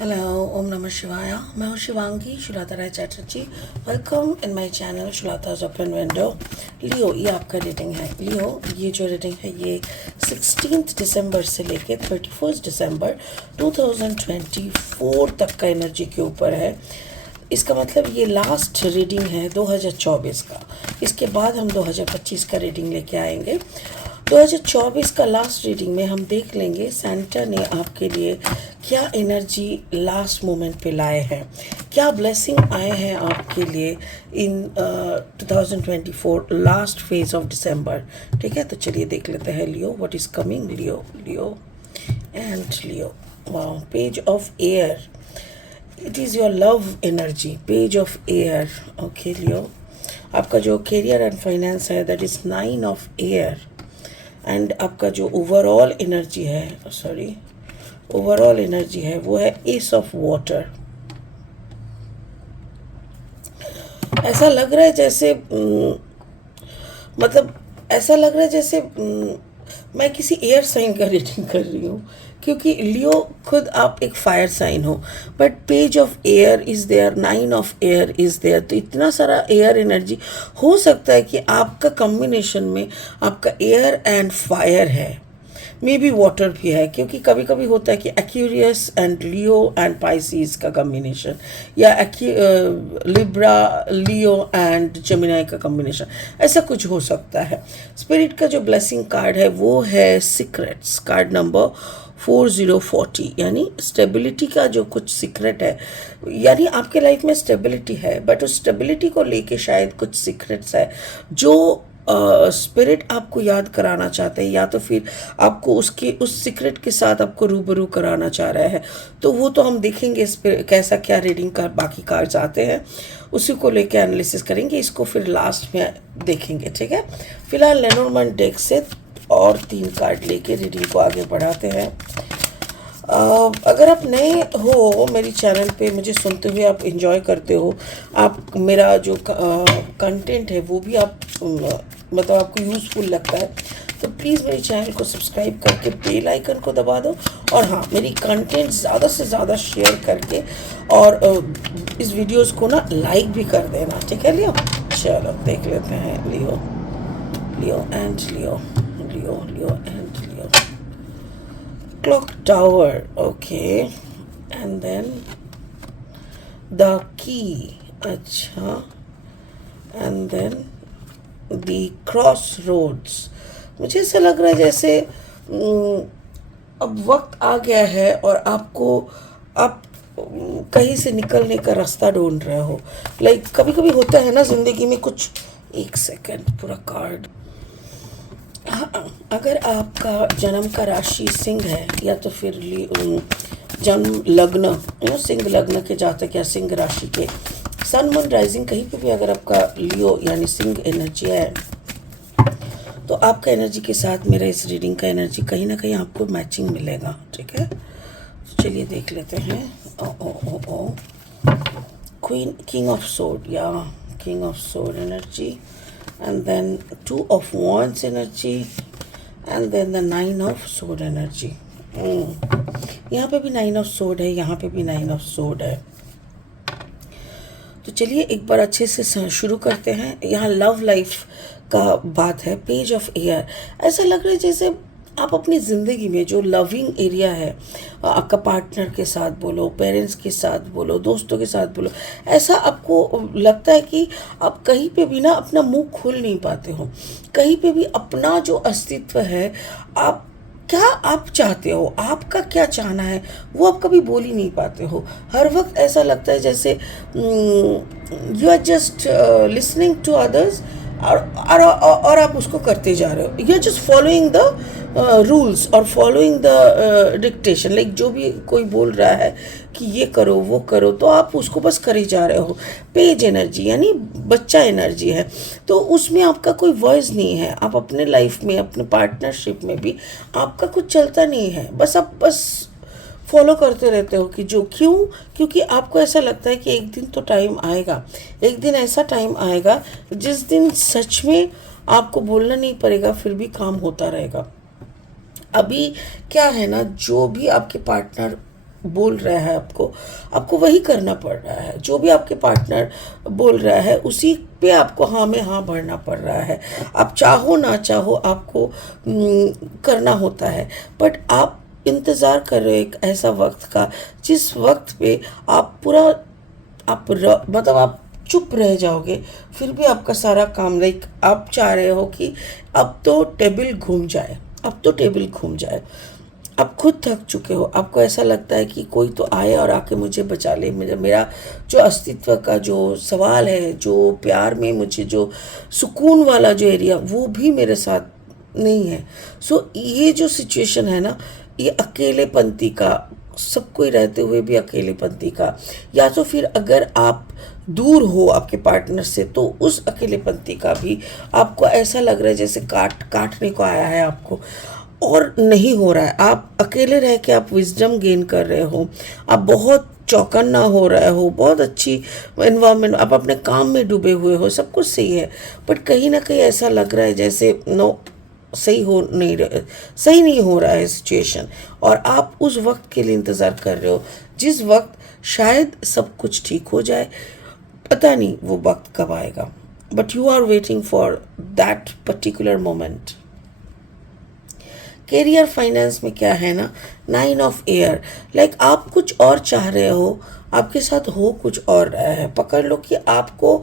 Hello, ओम नमः शिवाय। मैं हूँ Shivangi Shulata Rai Chatterjee. Welcome in my channel Shulata's open window. Leo, ये आपका रीडिंग है। लियो, ये जो रीडिंग है ये 16 दिसंबर से लेके 31 दिसंबर 2024 तक का एनर्जी के ऊपर है। इसका मतलब ये लास्ट रीडिंग है 2024 का। इसके बाद हम 2025 का रीडिंग लेके आएंगे। 2024 का लास्ट रीडिंग में हम देख लेंगे सेंटर ने आपके लिए क्या एनर्जी लास्ट मोमेंट पे लाए हैं, क्या ब्लेसिंग आए हैं आपके लिए in 2024 last phase of December. ठीक है, तो चलिए देख लेते हैं Leo what is coming. Leo, Leo and Leo. Wow, page of air. It is your love energy, page of air. Okay Leo, आपका जो करियर एंड फाइनेंस है that is 9 of air. And आपका जो ओवरऑल एनर्जी है, overall energy है वो है S of water. ऐसा लग रहा है जैसे मतलब ऐसा लग रहा है जैसे मैं किसी एयर साइन का रीडिंग कर रही हूँ, क्योंकि लियो खुद आप एक फायर साइन हो, but page of air is there, 9 of air is there. तो इतना सारा एयर एनर्जी हो सकता है कि आपका कॉम्बिनेशन में आपका एयर एंड फायर है, मे बी वाटर भी है, क्योंकि कभी कभी होता है कि Aquarius and Leo and Pisces का कॉम्बिनेशन, या लिब्रा लियो एंड जेमिनाई का कॉम्बिनेशन, ऐसा कुछ हो सकता है। स्पिरिट का जो ब्लेसिंग कार्ड है वो है सीक्रेट्स, कार्ड नंबर 4040, यानी स्टेबिलिटी का जो कुछ सीक्रेट है, यानी आपके लाइफ में स्टेबिलिटी है बट उस स्टेबिलिटी को लेके शायद कुछ सीक्रेट्स है जो स्पिरिट आपको याद कराना चाहते हैं, या तो फिर आपको उसके उस सीक्रेट के साथ आपको रूबरू कराना चाह रहा है। तो वो तो हम देखेंगे कैसा क्या रीडिंग का बाकी कार्ड्स आते हैं, उसी को लेके एनालिसिस करेंगे, इसको फिर लास्ट में देखेंगे। ठीक है, फिलहाल लेनोर्मैंड डेक से और 3 कार्ड लेके रीडिंग को आगे बढ़ाते हैं। अगर आप नए हो मेरी चैनल पे, मुझे सुनते हुए आप एंजॉय करते हो, आप मेरा जो कंटेंट है वो भी आप मतलब आपको यूज़फुल लगता है, तो प्लीज़ मेरे चैनल को सब्सक्राइब करके बेल आइकन को दबा दो। और हाँ, मेरी कंटेंट ज़्यादा से ज़्यादा शेयर करके और इस वीडियोस को ना लाइक भी कर देना। ठीक है लियो, चलो देख लेते हैं Leo, Leo and Leo, Leo, Leo and Leo. Clock tower, okay, and then the key, अच्छा, and then the crossroads। मुझे ऐसा लग रहा है जैसे अब वक्त आ गया है और आपको आप कहीं से निकलने का रास्ता ढूंढ रहे हो। लाइक कभी कभी होता है ना ज़िंदगी में कुछ, एक सेकंड, पूरा कार्ड। हाँ, अगर आपका जन्म का राशि सिंह है, या तो फिर जन्म लग्न सिंह लग्न के जातक या सिंह राशि के सन मून राइजिंग कहीं पे भी अगर आपका लियो यानी सिंह एनर्जी है, तो आपका एनर्जी के साथ मेरा इस रीडिंग का एनर्जी कहीं ना कहीं आपको मैचिंग मिलेगा। ठीक है, तो चलिए देख लेते हैं। ओ ओ ओ ओ क्वीन, किंग ऑफ सोर्ड, या king of sword energy, and then 2 of wands energy, and then the 9 of sword energy। यहाँ पे भी 9 of sword है, यहाँ पे भी 9 of sword है। तो चलिए एक बार अच्छे से शुरू करते हैं। यहाँ लव लाइफ का बात है, पेज ऑफ एयर। ऐसा लग रहा है जैसे आप अपनी ज़िंदगी में जो लविंग एरिया है, आपका पार्टनर के साथ बोलो, पेरेंट्स के साथ बोलो, दोस्तों के साथ बोलो, ऐसा आपको लगता है कि आप कहीं पे भी ना अपना मुंह खोल नहीं पाते हो, कहीं पे भी अपना जो अस्तित्व है, आप क्या आप चाहते हो, आपका क्या चाहना है, वो आप कभी बोल ही नहीं पाते हो। हर वक्त ऐसा लगता है जैसे you are just listening to others, और आप उसको करते जा रहे हो। You are just following the rules और फॉलोइंग द डिक्टेशन, लाइक जो भी कोई बोल रहा है कि ये करो वो करो, तो आप उसको बस करे जा रहे हो। पेज एनर्जी यानी बच्चा एनर्जी है, तो उसमें आपका कोई वॉइस नहीं है। आप अपने लाइफ में, अपने पार्टनरशिप में भी आपका कुछ चलता नहीं है, बस आप बस फॉलो करते रहते हो कि जो, क्यों, क्योंकि आपको ऐसा लगता है कि एक दिन तो टाइम आएगा, एक दिन ऐसा टाइम आएगा जिस दिन सच में आपको बोलना नहीं पड़ेगा, फिर भी काम होता रहेगा। अभी क्या है ना, जो भी आपके पार्टनर बोल रहा है आपको, आपको वही करना पड़ रहा है। जो भी आपके पार्टनर बोल रहा है उसी पे आपको हाँ में हाँ भरना पड़ रहा है। आप चाहो ना चाहो आपको करना होता है। बट आप इंतज़ार कर रहे हो एक ऐसा वक्त का जिस वक्त पे आप पूरा मतलब आप चुप रह जाओगे, फिर भी आपका सारा काम, लाइक आप चाह रहे हो कि अब तो टेबल घूम जाए, अब तो टेबल घूम जाए। आप खुद थक चुके हो, आपको ऐसा लगता है कि कोई तो आए और आके मुझे बचा ले, मेरा जो अस्तित्व का जो सवाल है, जो प्यार में मुझे जो सुकून वाला जो एरिया, वो भी मेरे साथ नहीं है। सो ये जो सिचुएशन है ना, ये अकेलेपंती का, सब कोई रहते हुए भी अकेलेपंती का, या तो फिर अगर आप दूर हो आपके पार्टनर से तो उस अकेलेपंती का भी आपको ऐसा लग रहा है जैसे काटने को आया है आपको, और नहीं हो रहा है। आप अकेले रह के आप विजडम गेन कर रहे हो, आप बहुत चौकन्ना हो रहे हो, बहुत अच्छी एनवायरनमेंट, आप अपने काम में डूबे हुए हो, सब कुछ सही है। बट कहीं ना कहीं ऐसा लग रहा है जैसे नो, सही नहीं हो रहा है सिचुएशन, और आप उस वक्त के लिए इंतज़ार कर रहे हो जिस वक्त शायद सब कुछ ठीक हो जाए। पता नहीं वो वक्त कब आएगा, but you are waiting for that particular moment. Career finance में क्या है ना, 9 ऑफ एयर, लाइक आप कुछ और चाह रहे हो, आपके साथ हो कुछ और रहा है। पकड़ लो कि आपको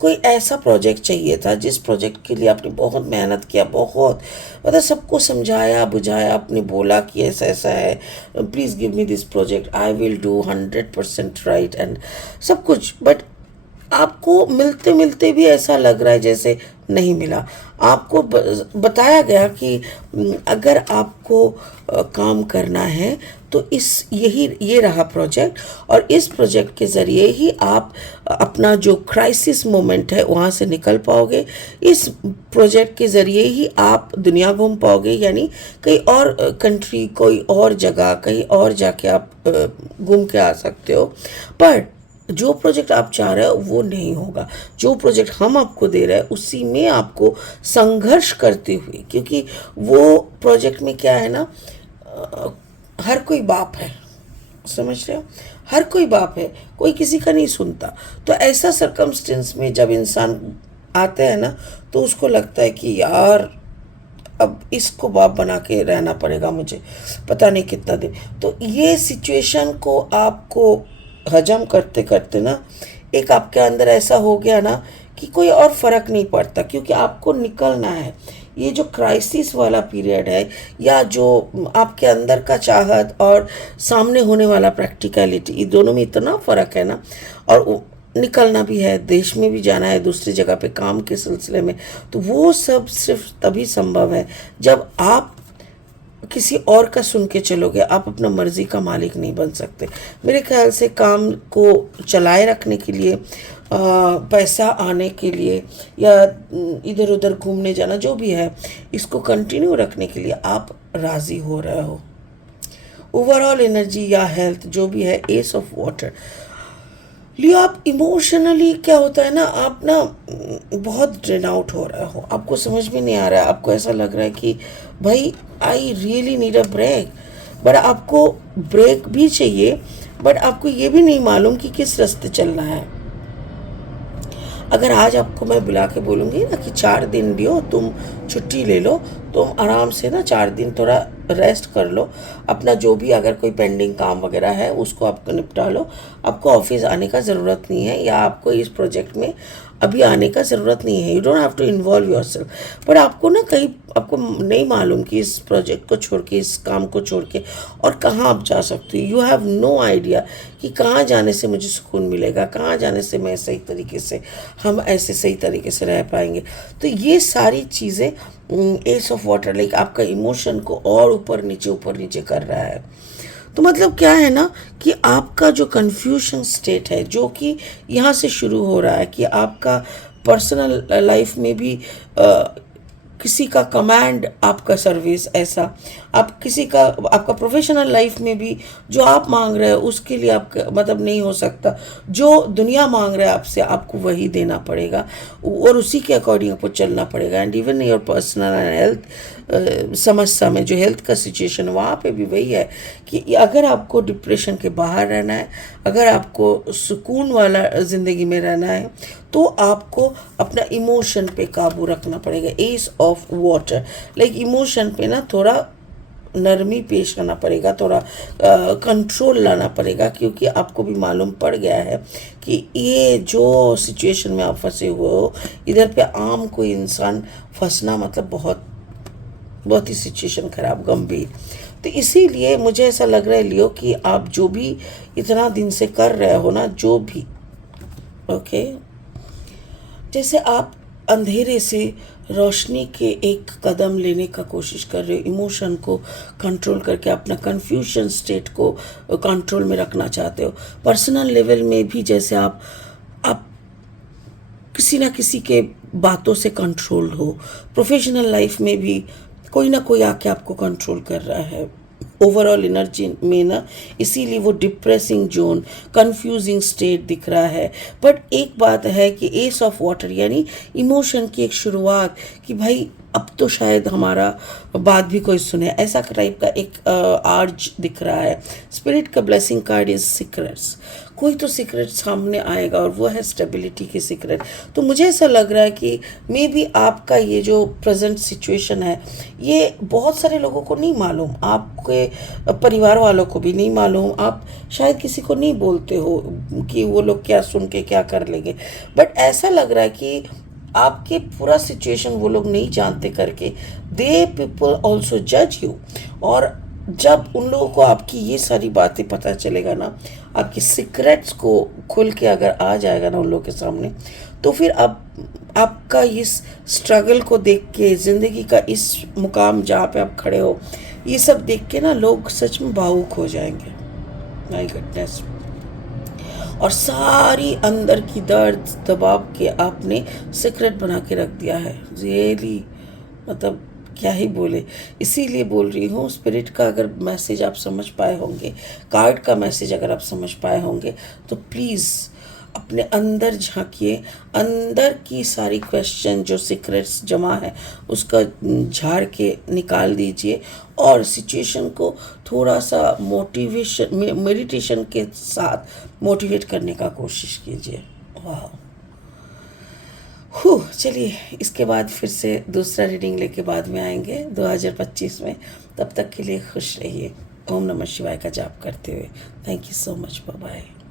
कोई ऐसा प्रोजेक्ट चाहिए था जिस प्रोजेक्ट के लिए आपने बहुत मेहनत किया, बहुत मतलब सबको समझाया बुझाया, आपने बोला कि ऐसा ऐसा है, please give me this project, I will do 100% right and सब कुछ। बट आपको मिलते मिलते भी ऐसा लग रहा है जैसे नहीं मिला। आपको बताया गया कि अगर आपको काम करना है तो ये रहा प्रोजेक्ट, और इस प्रोजेक्ट के ज़रिए ही आप अपना जो क्राइसिस मोमेंट है वहाँ से निकल पाओगे। इस प्रोजेक्ट के ज़रिए ही आप दुनिया घूम पाओगे, यानी कहीं और कंट्री, कोई और जगह, कहीं और जाके आप घूम के आ सकते हो। पर जो प्रोजेक्ट आप चाह रहे हो वो नहीं होगा। जो प्रोजेक्ट हम आपको दे रहे हैं उसी में आपको संघर्ष करते हुए, क्योंकि वो प्रोजेक्ट में क्या है ना, हर कोई बाप है, समझ रहे हो, हर कोई बाप है, कोई किसी का नहीं सुनता। तो ऐसा सरकमस्टेंस में जब इंसान आते हैं ना, तो उसको लगता है कि यार अब इसको बाप बना के रहना पड़ेगा मुझे, पता नहीं कितना दिन। तो ये सिचुएशन को आपको हजम करते करते ना, एक आपके अंदर ऐसा हो गया ना कि कोई और फर्क नहीं पड़ता, क्योंकि आपको निकलना है। ये जो क्राइसिस वाला पीरियड है, या जो आपके अंदर का चाहत और सामने होने वाला प्रैक्टिकलिटी, ये दोनों में इतना फ़र्क है ना। और निकलना भी है, देश में भी जाना है, दूसरी जगह पे काम के सिलसिले में, तो वो सब सिर्फ तभी संभव है जब आप किसी और का सुन के चलोगे। आप अपना मर्जी का मालिक नहीं बन सकते। मेरे ख्याल से काम को चलाए रखने के लिए, पैसा आने के लिए, या इधर उधर घूमने जाना, जो भी है, इसको कंटिन्यू रखने के लिए आप राज़ी हो रहे हो। ओवरऑल एनर्जी या हेल्थ जो भी है, एस ऑफ वाटर लियो। आप इमोशनली क्या होता है ना, आप ना बहुत ड्रेन आउट हो रहे हो, आपको समझ में नहीं आ रहा है, आपको ऐसा लग रहा है कि भाई I really need a break. But आपको ब्रेक भी चाहिए, बट आपको ये भी नहीं मालूम कि किस रास्ते चलना है। अगर आज आपको मैं बुला के बोलूँगी ना कि 4 दिन लियो, तुम छुट्टी ले लो, तुम आराम से ना 4 दिन थोड़ा रेस्ट कर लो, अपना जो भी अगर कोई पेंडिंग काम वगैरह है उसको आपको निपटा लो, आपको ऑफिस आने का ज़रूरत नहीं है, या आपको इस प्रोजेक्ट में अभी आने का ज़रूरत नहीं है, you don't have to involve yourself. पर आपको ना कहीं, आपको नहीं मालूम कि इस प्रोजेक्ट को छोड़ के, इस काम को छोड़ के और कहाँ आप जा सकते हो। यू हैव नो आइडिया कि कहाँ जाने से मुझे सुकून मिलेगा, कहाँ जाने से मैं सही तरीके से, हम ऐसे सही तरीके से रह पाएंगे। तो ये सारी चीज़ें एस ऑफ वाटर, लाइक आपका इमोशन को और ऊपर नीचे कर रहा है। तो मतलब क्या है ना कि आपका जो कन्फ्यूजन स्टेट है, जो कि यहाँ से शुरू हो रहा है कि आपका पर्सनल लाइफ में भी किसी का कमांड, आपका सर्विस ऐसा, आप किसी का आपका प्रोफेशनल लाइफ में भी जो आप मांग रहे हो उसके लिए आप मतलब नहीं हो सकता, जो दुनिया मांग रहा है आपसे आपको वही देना पड़ेगा और उसी के अकॉर्डिंग आपको चलना पड़ेगा। And even your personal and health समस्या में जो हेल्थ का सिचुएशन वहाँ पे भी वही है कि अगर आपको डिप्रेशन के बाहर रहना है, अगर आपको सुकून वाला ज़िंदगी में रहना है, तो आपको अपना इमोशन पे काबू रखना पड़ेगा। S of water, like emotion पे ना थोड़ा नरमी पेश करना पड़ेगा, थोड़ा कंट्रोल लाना पड़ेगा, क्योंकि आपको भी मालूम पड़ गया है कि ये जो सिचुएशन में आप फंसे हुए हो, इधर पे आम कोई इंसान फंसना मतलब बहुत बहुत ही सिचुएशन खराब, गंभीर। तो इसीलिए मुझे ऐसा लग रहा है लियो कि आप जो भी इतना दिन से कर रहे हो ना, जो भी ओके, जैसे आप अंधेरे से रोशनी के एक कदम लेने का कोशिश कर रहे हो, इमोशन को कंट्रोल करके अपना कन्फ्यूजन स्टेट को कंट्रोल में रखना चाहते हो। पर्सनल लेवल में भी जैसे आप किसी ना किसी के बातों से कंट्रोल हो, प्रोफेशनल लाइफ में भी कोई ना कोई आके आपको कंट्रोल कर रहा है ओवरऑल एनर्जी में ना, इसीलिए वो डिप्रेसिंग जोन, कंफ्यूजिंग स्टेट दिख रहा है। बट एक बात है कि एस ऑफ वाटर यानी इमोशन की एक शुरुआत, कि भाई अब तो शायद हमारा बात भी कोई सुने, ऐसा टाइप का एक आर्ज दिख रहा है। स्पिरिट का ब्लेसिंग कार्ड इज सीक्रेट्स, कोई तो सीक्रेट सामने आएगा और वो है स्टेबिलिटी की सीक्रेट। तो मुझे ऐसा लग रहा है कि मे बी आपका ये जो प्रेजेंट सिचुएशन है ये बहुत सारे लोगों को नहीं मालूम, आपके परिवार वालों को भी नहीं मालूम, आप शायद किसी को नहीं बोलते हो कि वो लोग क्या सुन के क्या कर लेंगे। बट ऐसा लग रहा है कि आपके पूरा सिचुएशन वो लोग नहीं जानते करके दे पीपल ऑल्सो जज यू। और जब उन लोगों को आपकी ये सारी बातें पता चलेगा ना, आपकी सीक्रेट्स को खुल के अगर आ जाएगा ना उन लोगों के सामने, तो फिर आपका इस स्ट्रगल को देख के, ज़िंदगी का इस मुकाम जहाँ पे आप खड़े हो, ये सब देख के ना लोग सच में भावुक हो जाएंगे। My goodness. और सारी अंदर की दर्द दबाव के आपने सीक्रेट बना के रख दिया है। रियली मतलब क्या ही बोले। इसीलिए बोल रही हूँ, स्पिरिट का अगर मैसेज आप समझ पाए होंगे, कार्ड का मैसेज अगर आप समझ पाए होंगे, तो प्लीज़ अपने अंदर झांकिए, अंदर की सारी क्वेश्चन जो सीक्रेट्स जमा है उसका झाड़ के निकाल दीजिए और सिचुएशन को थोड़ा सा मोटिवेशन मेडिटेशन के साथ मोटिवेट करने का कोशिश कीजिए। वाह, चलिए इसके बाद फिर से दूसरा रीडिंग लेके बाद में आएंगे 2025 में। तब तक के लिए खुश रहिए। ओम नमः शिवाय का जाप करते हुए। Thank you so much. Bye bye.